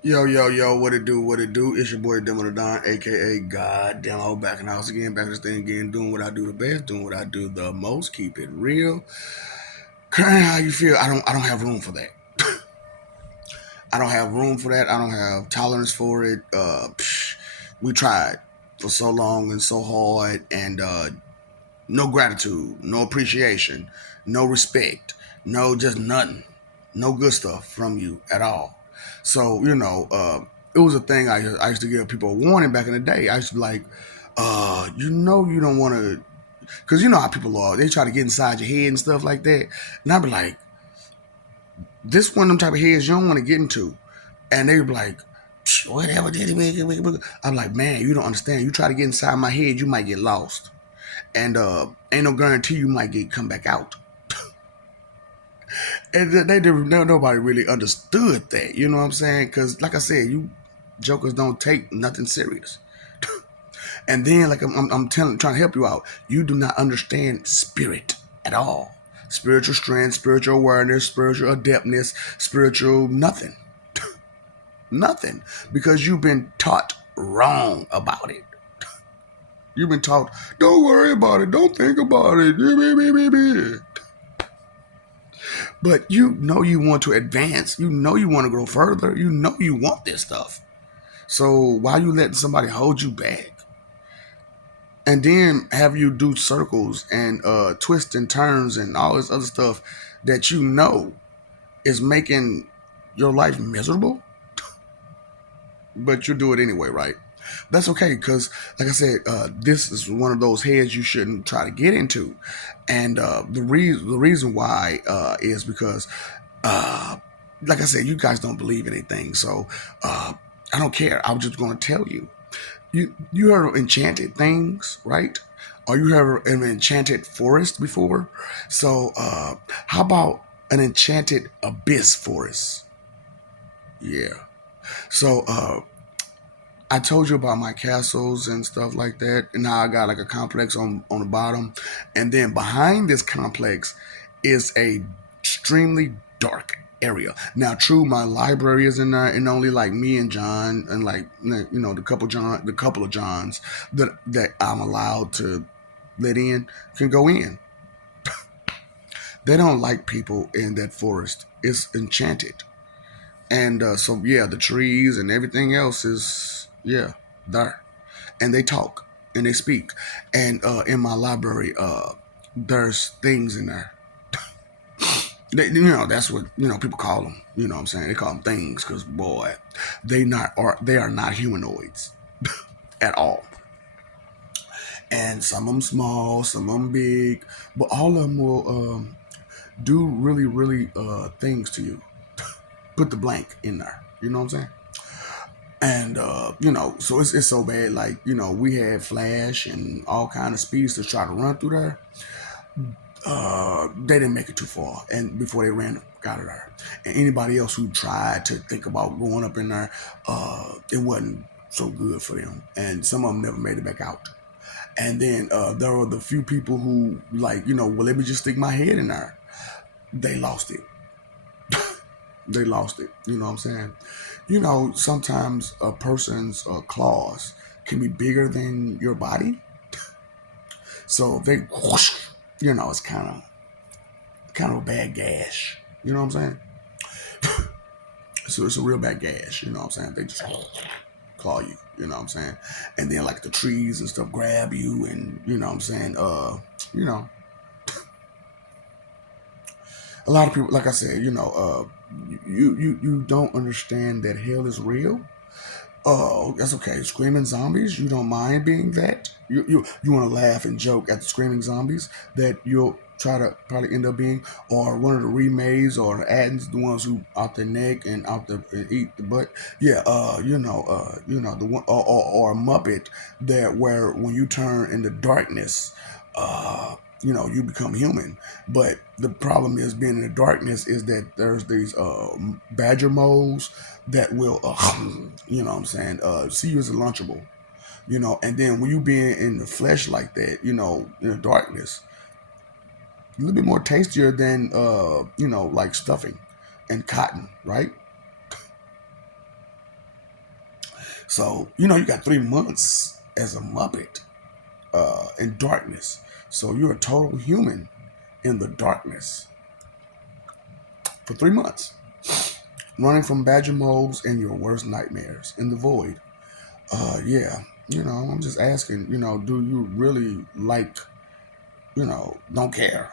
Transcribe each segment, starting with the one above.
Yo, yo, yo, what it do, what it do? It's your boy Demo the Don, aka Goddamn, I'm back in the house again, back in this thing again, doing what I do the best, doing what I do the most, keep it real. Currently, how you feel? I don't have room for that. I don't have room for that. I don't have tolerance for it. We tried for so long and so hard, and no gratitude, no appreciation, no respect, no just nothing, no good stuff from you at all. So it was a thing I used to give people a warning back in the day. I used to be like, you don't want to, because you know how people are. They try to get inside your head and stuff like that, and I'd be like, this one of them type of heads you don't want to get into, and they would be like. Whatever, I'm like, man, you don't understand. You try to get inside my head, you might get lost, and ain't no guarantee you might get come back out. And they didn't. Nobody really understood that. You know what I'm saying? Because, like I said, you jokers don't take nothing serious. And then, like I'm trying to help you out. You do not understand spirit at all. Spiritual strength, spiritual awareness, spiritual adeptness, spiritual nothing, nothing, because you've been taught wrong about it. You've been taught, don't worry about it, don't think about it. But you know you want to advance. You know you want to grow further. You know you want this stuff. So why you letting somebody hold you back? And then have you do circles and twists and turns and all this other stuff that you know is making your life miserable, but you do it anyway, right? That's okay because, like I said, this is one of those heads you shouldn't try to get into, and the reason why is because uh, like I said, you guys don't believe anything, so I don't care. I'm just going to tell you. You heard of enchanted things, right? Or you heard of an enchanted forest before? So how about an enchanted abyss forest? Yeah. So I told you about my castles and stuff like that, and how I got like a complex on the bottom, and then behind this complex is a extremely dark area. Now, true, my library is in there, and only like me and John, and like the couple of Johns that I'm allowed to let in can go in. They don't like people in that forest. It's enchanted, and so yeah, the trees and everything else is there, and they talk and they speak. And in my library, there's things in there. That's what people call them. You know what I'm saying? They call them things because boy, they are not humanoids at all. And some of them small, some of them big, but all of them will do really, really things to you. Put the blank in there. You know what I'm saying? And so it's so bad. Like we had Flash and all kind of speeds to try to run through there. They didn't make it too far, and before they ran out of there. And anybody else who tried to think about going up in there, it wasn't so good for them. And some of them never made it back out. And then there were the few people who like well, let me just stick my head in there. They lost it. They lost it. You know what I'm saying? Sometimes a person's claws can be bigger than your body. So they, whoosh, it's kind of a bad gash. You know what I'm saying? So it's a real bad gash. You know what I'm saying? They just claw you. You know what I'm saying? And then like the trees and stuff grab you, and you know what I'm saying? You know, a lot of people, like I said, you don't understand that hell is real. Oh, that's okay. Screaming zombies, you don't mind being that? You want to laugh and joke at the screaming zombies that you'll try to probably end up being, or one of the remakes or the addons, the ones who out the neck and out the and eat the butt. Yeah, the one or a Muppet that where when you turn into darkness, you become human. But the problem is being in the darkness is that there's these badger moles that will, you know what I'm saying, see you as a lunchable, and then when you being in the flesh like that, in the darkness, a little bit more tastier than, like stuffing and cotton, right? So, you got 3 months as a Muppet in darkness. So you're a total human in the darkness for 3 months, running from badger moles and your worst nightmares in the void. Yeah, I'm just asking, do you really don't care?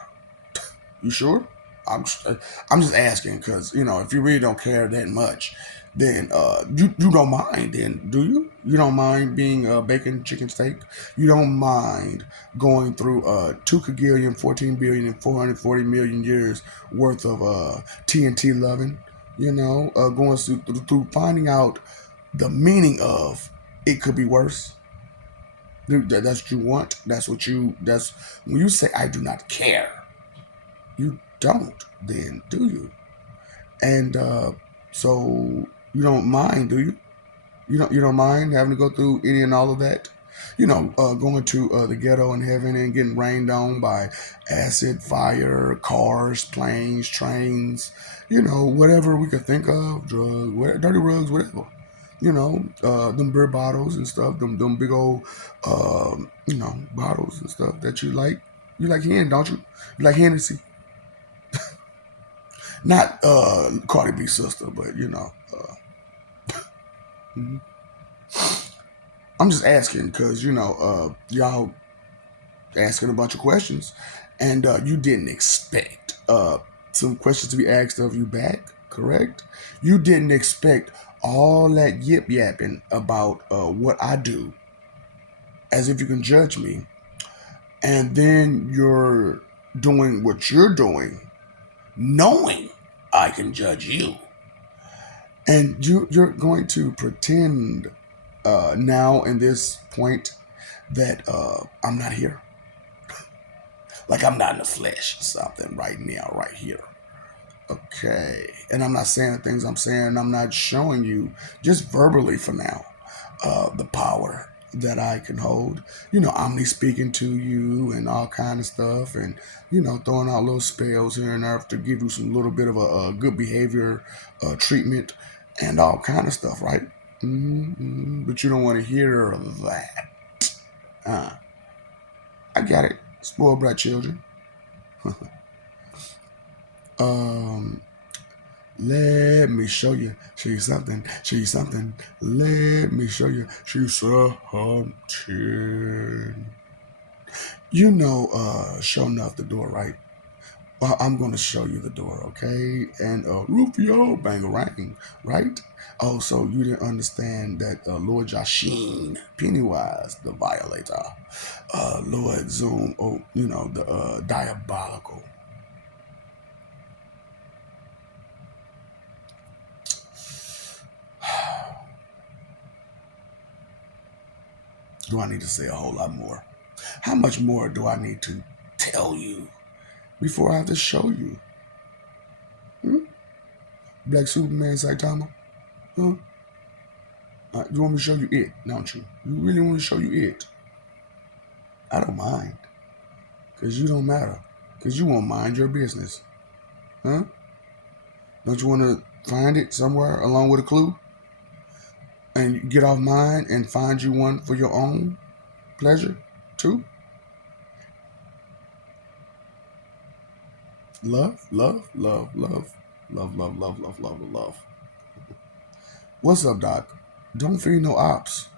You sure? I'm just asking because if you really don't care that much, then you don't mind. Then do you? You don't mind being a bacon chicken steak? You don't mind going through 2 kagillion, 14 billion, and 440 million years worth of TNT loving? Going through finding out the meaning of it could be worse. That's what you want. That's what you. That's when you say I do not care. You don't, then, do you? And so you don't mind, do you? You don't mind having to go through any and all of that? Going to the ghetto in heaven and getting rained on by acid, fire, cars, planes, trains, whatever we could think of, dirty rugs, whatever. Them beer bottles and stuff, them big old, bottles and stuff that you like. You like hen, don't you? You like Hennessy. Not Cardi B's sister, but mhm. I'm just asking because y'all asking a bunch of questions, and you didn't expect some questions to be asked of you back, correct? You didn't expect all that yip yapping about what I do, as if you can judge me, and then you're doing what you're doing, knowing I can judge you, and you're going to pretend now in this point that I'm not here. Like I'm not in the flesh or something right now, right here. Okay. And I'm not saying the things I'm saying. I'm not showing you just verbally for now the power that I can hold. Omni speaking to you and all kind of stuff, and throwing out little spells here and there to give you some little bit of a good behavior treatment and all kind of stuff, right? But you don't want to hear that. Uh, I got it. Spoiled brat children. um, Let me show you something, show you something. Let me show you something. Sure enough, the door, right? Well, I'm going to show you the door, okay? And Rufio Bangarang, right? Oh, so you didn't understand that Lord Yashin, Pennywise, the Violator, Lord Zoom, oh, the Diabolical. Do I need to say a whole lot more? How much more do I need to tell you before I have to show you? Hmm? Black Superman Saitama? Huh? You want me to show you it, don't you? You really want me to show you it? I don't mind. Because you don't matter. Because you won't mind your business. Huh? Don't you want to find it somewhere along with a clue? And get off mine and find you one for your own pleasure, too? Love, love, love, love, love, love, love, love, love, love. What's up, Doc? Don't fear no ops.